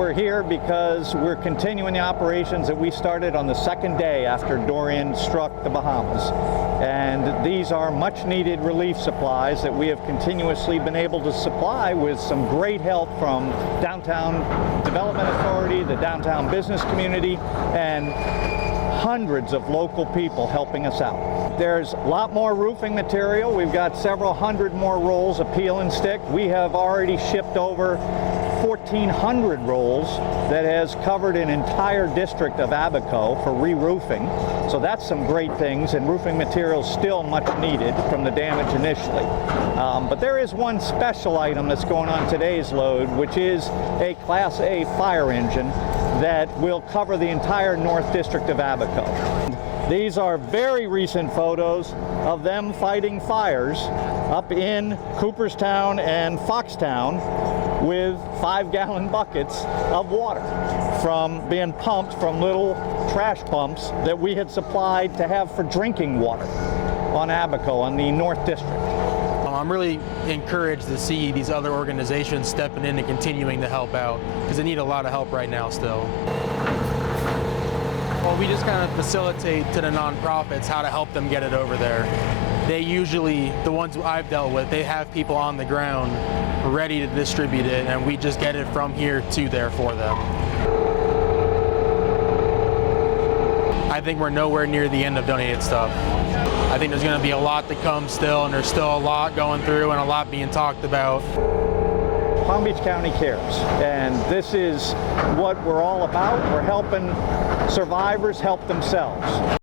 We're here because we're continuing the operations that we started on the second day after Dorian struck the Bahamas. And these are much needed relief supplies that we have continuously been able to supply with some great help from Downtown Development Authority, the downtown business community, and hundreds of local people helping us out. There's a lot more roofing material. We've got several hundred more rolls of peel and stick. We have already shipped over 1,400 rolls that has covered an entire district of Abaco for re-roofing. So that's some great things, and roofing material still much needed from the damage initially. But there is one special item that's going on today's load, which is a Class A fire engine that will cover the entire North District of Abaco. These are very recent photos of them fighting fires up in Cooperstown and Foxtown with 5-gallon buckets of water from being pumped from little trash pumps that we had supplied to have for drinking water on Abaco, on the North District. I'm really encouraged to see these other organizations stepping in and continuing to help out, because they need a lot of help right now still. Well, we just kind of facilitate to the nonprofits how to help them get it over there. They usually, the ones I've dealt with, they have people on the ground ready to distribute it, and we just get it from here to there for them. I think we're nowhere near the end of donated stuff. I think there's going to be a lot to come still, and there's still a lot going through and a lot being talked about. Palm Beach County cares, and this is what we're all about. We're helping survivors help themselves.